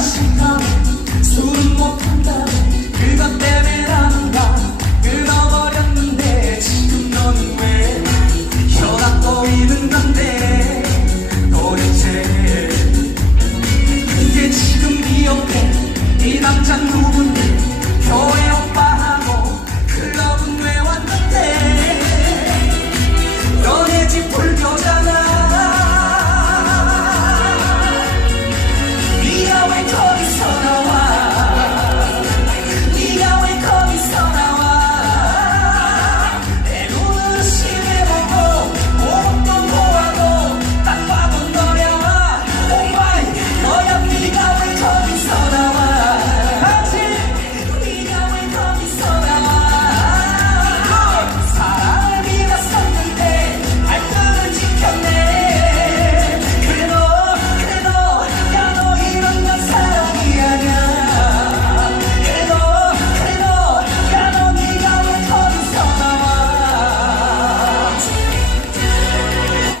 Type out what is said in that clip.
생각 술은 못한다. 그것 때문에 나는가